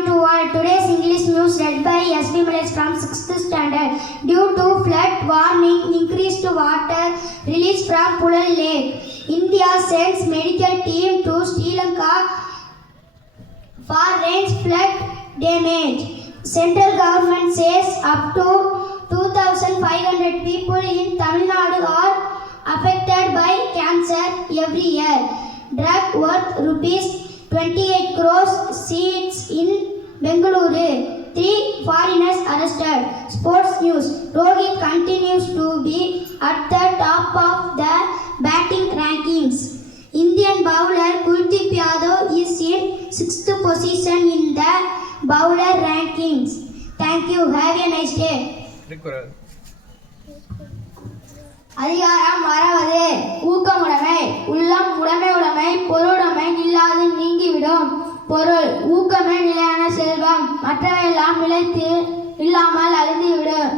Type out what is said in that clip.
morning to all. Today's English news read by S.B. Malayas from 6th standard. Due to flood warning, increased water released from Pulal Lake. India sends medical team to Sri Lanka for rains flood damage. Central government says up to 2,500 people in Tamil Nadu are affected by cancer every year. Drug worth rupees 28 crores seized in Bengaluru. 3 foreigners arrested. Sports news. Rohit continues to be at the top of the batting rankings. Indian bowler Kuldeep Yadav is in 6th position in the bowler rankings. Thank you. Have a nice day. அதிகாரம் வரவது ஊக்கமுடைமை. உள்ளம் உடைமை உடைமை பொருளுடைமை இல்லாது நீங்கிவிடும். பொருள் ஊக்கமே நிலையான செல்வம், மற்றவையெல்லாம் நிலைத்து இல்லாமல் அழிந்துவிடும்.